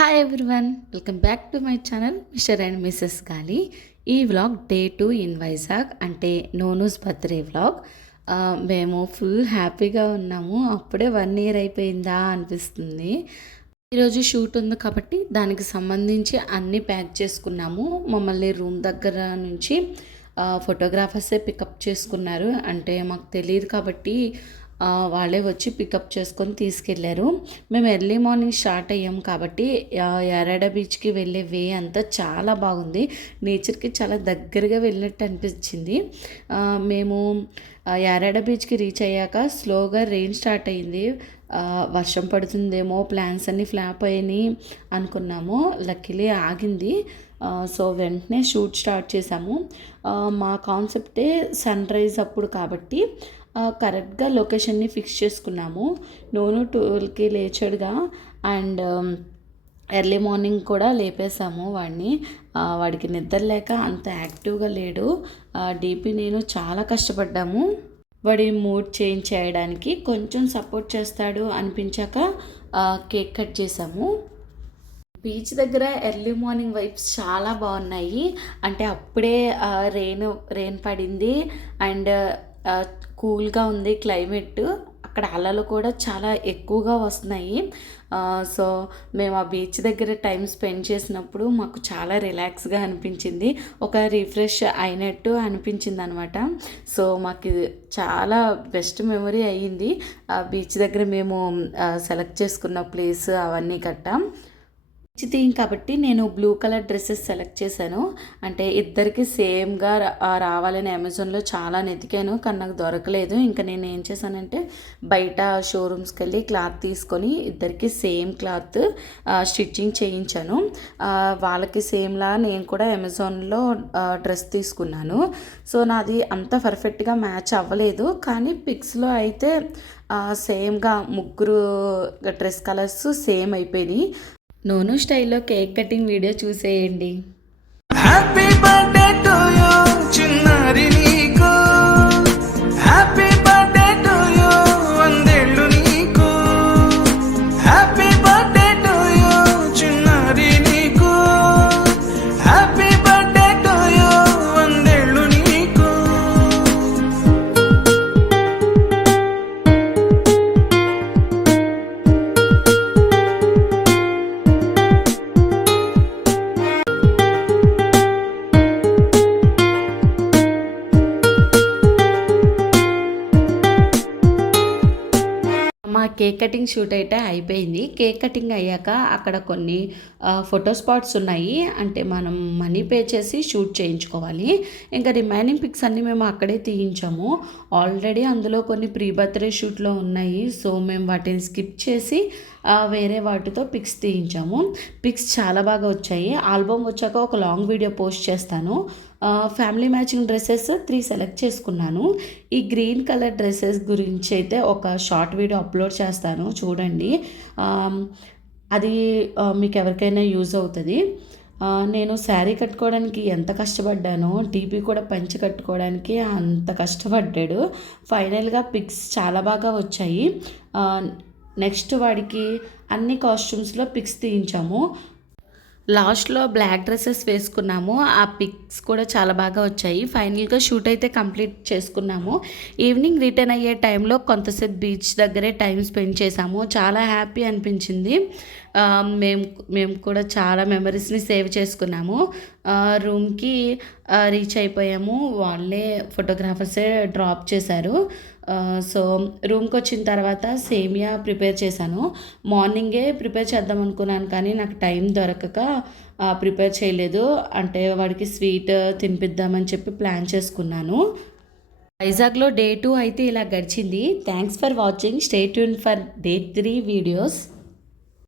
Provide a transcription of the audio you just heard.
Hi everyone, welcome back to my channel mister and missus Gali. ఈ vlog day 2 in Vizag, అంటే నోనూస్ birthday vlog. మేము full హ్యాపీగా ఉన్నాము. అప్పుడే 1 year అయిపోయిందా అనిపిస్తుంది. ఈరోజు షూట్ ఉంది కాబట్టి దానికి సంబంధించి అన్నీ ప్యాక్ చేసుకున్నాము. మమ్మల్ని రూమ్ దగ్గర నుంచి ఫోటోగ్రాఫర్సే పికప్ చేసుకున్నారు. అంటే మాకు తెలియదు కాబట్టి వాళ్ళే వచ్చి పికప్ చేసుకొని తీసుకెళ్ళారు. మేము ఎర్లీ మార్నింగ్ స్టార్ట్ అయ్యాం కాబట్టి యారాడ బీచ్కి వెళ్ళే వే అంతా చాలా బాగుంది. నేచర్కి చాలా దగ్గరగా వెళ్ళినట్టు అనిపించింది. మేము యారాడ బీచ్కి రీచ్ అయ్యాక స్లోగా రెయిన్ స్టార్ట్ అయింది. వర్షం పడుతుందేమో, ప్లాన్స్ అన్నీ ఫ్లాప్ అయ్యాయి అనుకున్నాము. లక్కీలీ ఆగింది. సో వెంటనే షూట్ స్టార్ట్ చేసాము. మా కాన్సెప్టే సన్ రైజ్ అప్పుడు కాబట్టి కరెక్ట్గా లొకేషన్ని ఫిక్స్ చేసుకున్నాము. నోను 12కి లేచాడుగా, అండ్ ఎర్లీ మార్నింగ్ కూడా లేపేశాము వాడిని. వాడికి నిద్ర లేక అంత యాక్టివ్గా లేడు. డీపీ నేను చాలా కష్టపడ్డాము వాడి మూడ్ చేంజ్ చేయడానికి. కొంచెం సపోర్ట్ చేస్తాడు అనిపించాక కేక్ కట్ చేసాము. బీచ్ దగ్గర ఎర్లీ మార్నింగ్ వైబ్స్ చాలా బాగున్నాయి. అంటే అప్పుడే రెయిన్ పడింది అండ్ కూల్గా ఉంది క్లైమేట్. అక్కడ అలలు కూడా చాలా ఎక్కువగా వస్తున్నాయి. సో మేము ఆ బీచ్ దగ్గర టైం స్పెండ్ చేసినప్పుడు మాకు చాలా రిలాక్స్గా అనిపించింది. ఒక రిఫ్రెష్ అయినట్టు అనిపించింది అనమాట. సో మాకు చాలా బెస్ట్ మెమరీ అయ్యింది ఆ బీచ్ దగ్గర మేము సెలెక్ట్ చేసుకున్న ప్లేస్ అవన్నీ కట్టాం. థీమ్ కాబట్టి నేను బ్లూ కలర్ డ్రెస్సెస్ సెలెక్ట్ చేశాను. అంటే ఇద్దరికి సేమ్గా రావాలని అమెజాన్లో చాలా వెతికాను, కానీ నాకు దొరకలేదు. ఇంకా నేను ఏం చేశానంటే బయట షోరూమ్స్కి వెళ్ళి క్లాత్ తీసుకొని ఇద్దరికి సేమ్ క్లాత్ స్టిచ్చింగ్ చేయించాను. వాళ్ళకి సేమ్లా నేను కూడా అమెజాన్లో డ్రెస్ తీసుకున్నాను. సో నాది అంత పర్ఫెక్ట్గా మ్యాచ్ అవ్వలేదు, కానీ పిక్స్లో అయితే సేమ్గా ముగ్గురు డ్రెస్ కలర్స్ సేమ్ అయిపోయినాయి. నోను స్టైల్లో కేక్ కటింగ్ వీడియో చూసేయండి. హ్యాపీ బర్త్డే టు యు చిన్నారి నీకు, హ్యాపీ బర్త్డే టు యు వందేళ్ళు నీకు, హ్యాపీ బర్త్డే టు యు చిన్నారి నీకు, హ్యాపీ బర్త్డే టు యు వందేళ్ళు నీకు. మా కేక్ కటింగ్ షూట్ అయితే అయిపోయింది. కేక్ కటింగ్ అయ్యాక అక్కడ కొన్ని ఫోటో స్పాట్స్ ఉన్నాయి. అంటే మనం మనీ పే చేసి షూట్ చేయించుకోవాలి. ఇంకా రిమైనింగ్ పిక్స్ అన్నీ మేము అక్కడే తీయించాము. ఆల్రెడీ అందులో కొన్ని ప్రీ బర్త్డే షూట్లో ఉన్నాయి. సో మేము వాటిని స్కిప్ చేసి వేరే వాటితో పిక్స్ తీయించాము. పిక్స్ చాలా బాగా వచ్చాయి. ఆల్బమ్ వచ్చాక ఒక లాంగ్ వీడియో పోస్ట్ చేస్తాను. ఫ్యామిలీ మ్యాచింగ్ డ్రెస్సెస్ 3 సెలెక్ట్ చేసుకున్నాను. ఈ గ్రీన్ కలర్ డ్రెస్సెస్ గురించి అయితే ఒక షార్ట్ వీడియో అప్లోడ్ చేస్తాను, చూడండి. అది మీకు ఎవరికైనా యూజ్ అవుతుంది. నేను శారీ కట్టుకోవడానికి ఎంత కష్టపడ్డానో టీపీ కూడా పంచి కట్టుకోవడానికి అంత కష్టపడ్డాడు. ఫైనల్గా పిక్స్ చాలా బాగా వచ్చాయి. నెక్స్ట్ వాడికి అన్ని కాస్ట్యూమ్స్లో పిక్స్ తీయించాము. లాస్ట్లో బ్లాక్ డ్రెస్సెస్ వేసుకున్నాము. ఆ పిక్స్ కూడా చాలా బాగా వచ్చాయి. ఫైనల్గా షూట్ అయితే కంప్లీట్ చేసుకున్నాము. ఈవినింగ్ రిటర్న్ అయ్యే టైంలో కొంతసేపు బీచ్ దగ్గరే టైం స్పెండ్ చేసాము. చాలా హ్యాపీ అనిపించింది. మేము కూడా చాలా మెమరీస్ని సేవ్ చేసుకున్నాము. రూమ్కి రీచ్ అయిపోయాము. వాళ్ళే ఫోటోగ్రాఫర్సే డ్రాప్ చేశారు. సో రూమ్కి వచ్చిన తర్వాత సేమియా ప్రిపేర్ చేశాను. మార్నింగే ప్రిపేర్ చేద్దాం అనుకున్నాను, కానీ నాకు టైం దొరకక ప్రిపేర్ చేయలేదు. అంటే వాడికి స్వీట్ తినిపిద్దామని చెప్పి ప్లాన్ చేసుకున్నాను. వైజాగ్లో డే 2 అయితే ఇలా గడిచింది. Thanks for watching. Stay tune for day 3 videos.